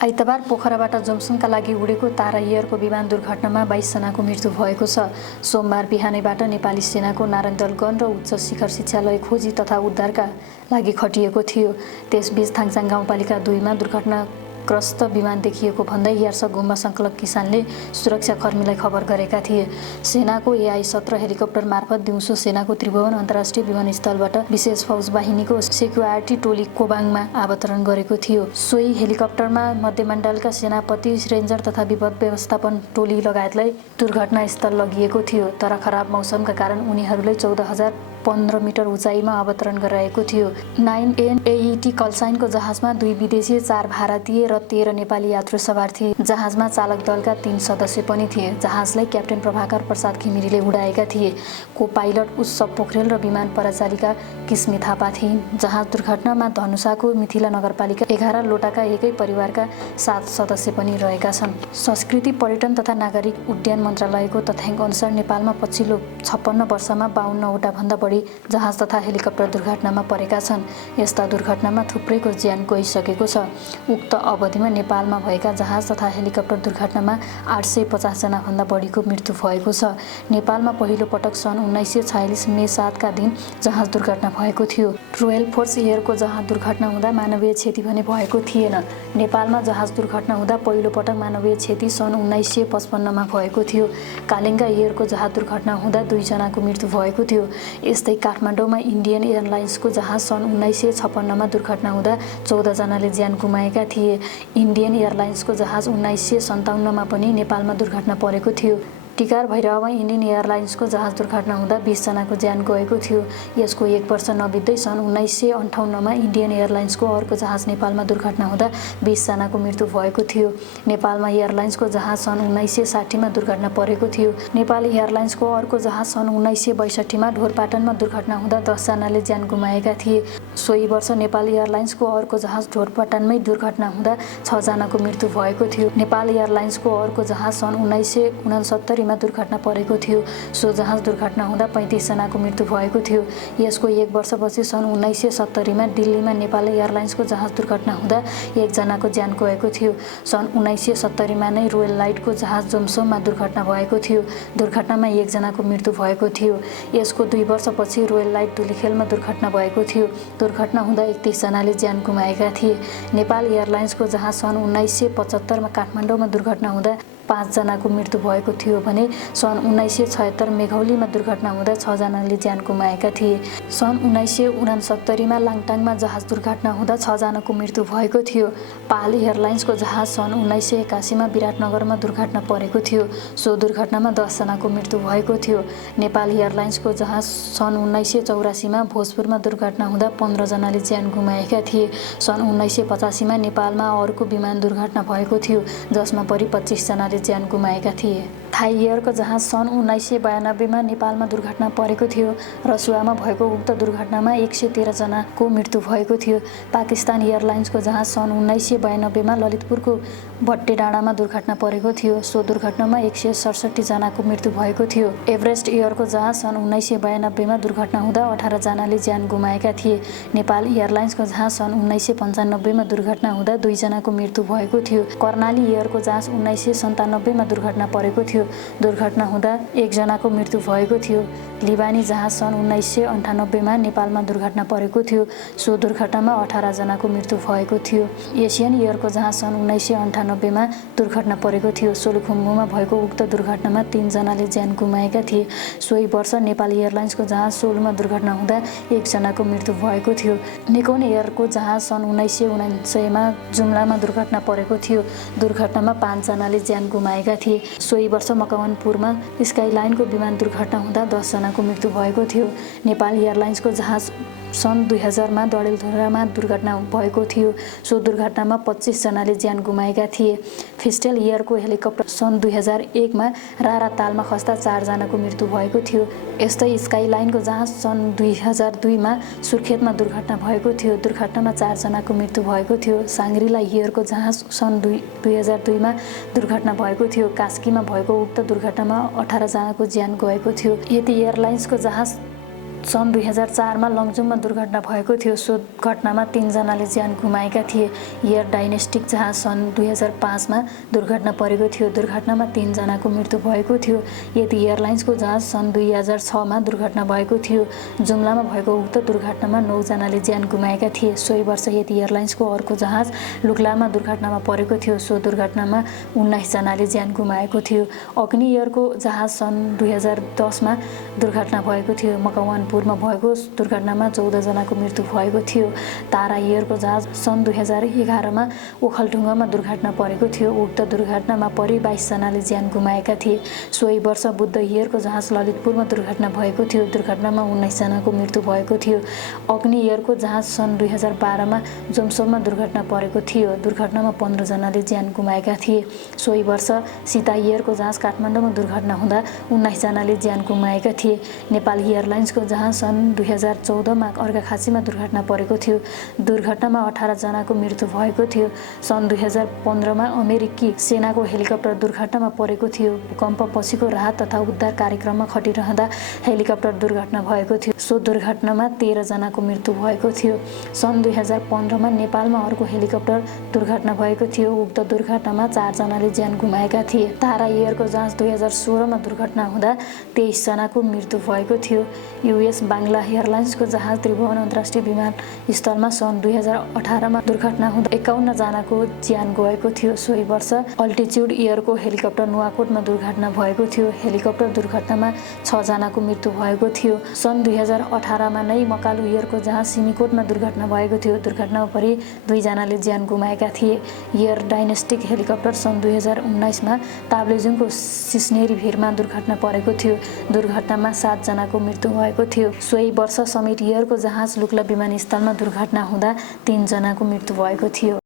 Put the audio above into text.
आइतबार पोखराबाट जोमसुङका लागि उडेको तारा एयरको विमान दुर्घटनामा 22 जनाको मृत्यु भएको छ। सोमबार बिहानैबाट नेपाली सेनाको नारायणदल गण र उच्च शिखर शिक्षालय खोजी तथा उद्धारका लागि खटिएको थियो। त्यसबीच थाङचाङ गाउँपालिका 2 मा दुर्घटनाग्रस्त विमान देखिएको भन्दै यार्स गुम्बा संकलक किसानले सुरक्षाकर्मीलाई खबर गरेका थिए। सेनाको AI-17 हेलिकप्टर मार्फत दिउँसो सेनाको त्रिभुवन अन्तर्राष्ट्रिय विमानस्थलबाट विशेष फौज बाहिनीको सेक्युरिटी टोली कोबाङमा अवतरण गरेको थियो। सोही हेलिकप्टरमा मध्यमण्डलका सेनापति, रेन्जर तथा विपद व्यवस्थापन टोली लगायतलाई दुर्घटनास्थल लगिएको थियो। तर खराब मौसमका कारण उनीहरूलाई 14,015 मिटर उचाइमा अवतरण गराएको थियो। 9N-AET कलसाइनको जहाजमा 2 विदेशी, 4 भारतीय र 13 नेपाली यात्रु सवार थिए। जहाजमा चालक दलका 3 सदस्य पनि थिए। जहाजलाई क्याप्टेन प्रभाकर प्रसाद घिमिरेले उडाएका थिए। को पाइलट उत्सव पोखरेल र विमान परिचालिका किस्मी थापा थिइन्। जहाज दुर्घटनामा धनुषाको मिथिला नगरपालिका 11 लोटाका एकै परिवारका 7 सदस्य पनि रहेका छन्। संस्कृति, पर्यटन तथा नागरिक उड्डयन मन्त्रालयको तथ्याङ्क अनुसार नेपालमा पछिल्लो 56 वर्षमा 52वटा भन्दा बढी जहाज तथा हेलिकप्टर दुर्घटनामा परेका छन्। यस्ता दुर्घटनामा थुप्रैको ज्यान गइसकेको छ। उक्त अवधिमा नेपालमा भएका जहाज तथा हेलिकप्टर दुर्घटनामा 850 जना भन्दा बढीको मृत्यु भएको छ। नेपालमा पहिलो पटक सन् 1946 मे 7 का दिन जहाज दुर्घटना भएको थियो। रोयल फोर्स एयरको जहाज दुर्घटना हुँदा मानवीय क्षति भने भएको थिएन। नेपालमा जहाज दुर्घटना हुँदा पहिलो पटक मानवीय क्षति सन् 1955 मा भएको थियो। कालिङ्गा एयरको जहाज दुर्घटना हुँदा 2 जनाको मृत्यु भएको थियो। यस्तै काठमाडौँमा इन्डियन एयरलाइन्सको जहाज सन् 1956 मा दुर्घटना हुँदा 14 जनाले ज्यान गुमाएका थिए। इन्डियन एयरलाइन्सको जहाज 1957 मा पनि नेपालमा दुर्घटना परेको थियो। टिकार भैरवमा इन्डियन एयरलाइन्सको जहाज दुर्घटना हुँदा 20 जनाको ज्यान गएको थियो। यसको 1 वर्ष नबित्दै सन् 1958 मा इन्डियन एयरलाइन्सको अर्को जहाज नेपालमा दुर्घटना हुँदा 20 जनाको मृत्यु भएको थियो। नेपालमा एयरलाइन्सको जहाज सन् 1960 मा दुर्घटना परेको थियो। नेपाल एयरलाइन्सको अर्को जहाज सन् 1962 मा ढोरपाटनमा दुर्घटना हुँदा 10 जनाले ज्यान गुमाएका थिए। सोही वर्ष नेपाल एयरलाइन्सको अर्को जहाज ढोरपाटनमै दुर्घटना हुँदा 6 जनाको मृत्यु भएको थियो। नेपाल एयरलाइन्सको अर्को जहाज सन् 1969 मा दुर्घटना परेको थियो। सो जहाज दुर्घटना हुँदा 35 जनाको मृत्यु भएको थियो। यसको 1 वर्षपछि सन् 1970 मा दिल्लीमा नेपाल एयरलाइन्सको जहाज दुर्घटना हुँदा 1 जनाको ज्यान गएको थियो। सन् 1970 मा नै रोयल लाइटको जहाज जोमसोममा दुर्घटना भएको थियो। दुर्घटनामा 1 जनाको मृत्यु भएको थियो। यसको 2 वर्षपछि रोयल लाइट धुलिखेलमा दुर्घटना भएको थियो। दुर्घटना हुँदा 31 जनाले ज्यान गुमाएका थिए। नेपाल एयरलाइन्सको जहाज सन् 1975 मा काठमाडौँमा दुर्घटना हुँदा 5 जनाको मृत्यु भएको थियो भने सन् 1976 मेघौलीमा दुर्घटना हुँदा 6 जनाले ज्यान गुमाएका थिए। सन् 1969 मा लाङटाङमा जहाज दुर्घटना हुँदा 6 जनाको मृत्यु भएको थियो। पाल एयरलाइन्सको जहाज सन् 1981 मा विराटनगरमा दुर्घटना परेको थियो। सो दुर्घटनामा 10 जनाको मृत्यु भएको थियो। नेपाल एयरलाइन्सको जहाज सन् 1984 मा भोजपुरमा दुर्घटना हुँदा 15 जनाले ज्यान गुमाएका थिए। सन् 1985 मा नेपालमा अर्को विमान दुर्घटना भएको थियो जसमा परि 25 जनाले ज्यान गुमाएका थिए। थाई एयरको जहाज सन् 1992 मा नेपालमा दुर्घटना परेको थियो। रसुवामा भएको उक्त दुर्घटनामा 113 जनाको मृत्यु भएको थियो। पाकिस्तान एयरलाइन्सको जहाज सन् 1992 मा ललितपुरको भट्टेडाँडामा दुर्घटना परेको थियो। सो दुर्घटनामा 167 जनाको मृत्यु भएको थियो। एभरेस्ट एयरको जहाज सन् 1992 मा दुर्घटना हुँदा 18 जनाले ज्यान गुमाएका थिए। नेपाल एयरलाइन्सको जहाज सन् 1995 मा दुर्घटना हुँदा 2 जनाको मृत्यु भएको थियो। कर्णाली एयरको जहाज 1997 मा दुर्घटना परेको थियो। दुर्घटना हुँदा 1 जनाको मृत्यु भएको थियो। लिबानी जहाज सन् 1998 मा नेपालमा दुर्घटना परेको थियो। सो दुर्घटनामा 18 जनाको मृत्यु भएको थियो। एसियन एयरको जहाज सन् 1998 मा दुर्घटना परेको थियो। सोलुखुम्बुमा भएको उक्त दुर्घटनामा 3 जनाले ज्यान गुमाएका थिए। सोही वर्ष नेपाल एयरलाइन्सको जहाज सोलुमा दुर्घटना हुँदा 1 जनाको मृत्यु भएको थियो। निकोन एयरको जहाज सन् 1979 मा जुम्लामा दुर्घटना परेको थियो। दुर्घटनामा 5 जनाले ज्यान गुमाएका थिए। सोही वर्ष मकवानपुरमा स्काइलाइनको विमान दुर्घटना हुँदा 10 जनाको मृत्यु भएको थियो। नेपाल एयरलाइन्सको जहाज सन् 2000 मा डडेलधुरामा दुर्घटना भएको थियो। सो दुर्घटनामा 25 जनाले ज्यान गुमाएका थिए। फिस्टेल एयरको हेलिकप्टर सन् 2001 मा रारा तालमा खस्दा 4 जनाको मृत्यु भएको थियो। यस्तै स्काइलाइनको जहाज सन् 2002 मा सुर्खेतमा दुर्घटना भएको थियो। दुर्घटनामा 4 जनाको मृत्यु भएको थियो। साङ्ग्रिला एयरको जहाज सन् 2002 मा दुर्घटना भएको थियो। कास्कीमा भएको उक्त दुर्घटनामा 18 जनाको ज्यान गएको थियो। यति एयरलाइन्सको जहाज सन् 2004मा लङजुङमा दुर्घटना भएको थियो। सो घटनामा 3 जनाले ज्यान गुमाएका थिए। एयर डाइनेस्टिक जहाज सन् 2005मा दुर्घटना परेको थियो। दुर्घटनामा 3 जनाको मृत्यु भएको थियो। यति एयरलाइन्सको जहाज सन् 2006मा दुर्घटना भएको थियो। जुम्लामा भएको उक्त दुर्घटनामा 9 जनाले ज्यान गुमाएका थिए। सोही वर्ष यति एयरलाइन्सको अर्को जहाज लुक्लामा दुर्घटनामा परेको थियो। सो दुर्घटनामा 19 जनाले ज्यान गुमाएको थियो। अग्नि एयरको जहाज सन् 2010मा दुर्घटना भएको थियो। मकवानपुरमा भएको दुर्घटनामा 14 जनाको मृत्यु भएको थियो। तारा एयरको जहाज सन् 2011मा ओखलढुङ्गामा दुर्घटना परेको थियो। उक्त दुर्घटनामा परि 22 जनाले ज्यान गुमाएका थिए। सोही वर्ष बुद्ध एयरको जहाज ललितपुरमा दुर्घटना भएको थियो। दुर्घटनामा 19 जनाको मृत्यु भएको थियो। अग्नि एयरको जहाज सन् 2012मा जोम्सोममा दुर्घटना परेको थियो। दुर्घटनामा 15 जनाले ज्यान गुमाएका थिए। सोही वर्ष सीता एयरको जहाज काठमाडौँमा दुर्घटना हुँदा 19 जनाले ज्यान गुमाएका थिए। नेपाल एयरलाइन्सको जहाज सन् 2014मा अर्घाखाँचीमा दुर्घटना परेको थियो। दुर्घटनामा 18 जनाको मृत्यु भएको थियो। सन् 2015मा अमेरिकी सेनाको हेलिकप्टर दुर्घटनामा परेको थियो। भूकम्पपछिको राहत तथा उद्धार कार्यक्रममा खटिरहँदा हेलिकप्टर दुर्घटना भएको थियो। सो दुर्घटनामा 13 जनाको मृत्यु भएको थियो। सन् 2015मा नेपालमा अर्को हेलिकप्टर दुर्घटना भएको थियो। उक्त दुर्घटनामा 4 जनाले ज्यान गुमाएका थिए। तारा एयरको जहाज 2016मा दुर्घटना हुँदा 23 जनाको मृत्यु भएको थियो। युएस बाङ्ला एयरलाइन्सको जहाज त्रिभुवन अन्तर्राष्ट्रिय विमानस्थलमा सन् 2018मा दुर्घटना हुँदा 51 जनाको ज्यान गएको थियो। सोही वर्ष अल्टिच्युड एयरको हेलिकप्टर नुवाकोटमा दुर्घटना भएको थियो। हेलिकप्टर दुर्घटनामा 6 जनाको मृत्यु भएको थियो। सन् 2018मा नै मकालु एयरको जहाज सिमीकोटमा दुर्घटना भएको थियो। दुर्घटनामा परि 2 जनाले ज्यान गुमाएका थिए। एयर डाइनेस्टिक हेलिकप्टर सन् 2019मा ताप्लेजुङको सिस्नेरी भिरमा दुर्घटना परेको थियो। दुर्घटनामा 7 जनाको मृत्यु भएको थियो। सोही वर्ष समिट एयरको जहाज लुक्ला विमानस्थलमा दुर्घटना हुँदा 3 जनाको मृत्यु भएको थियो।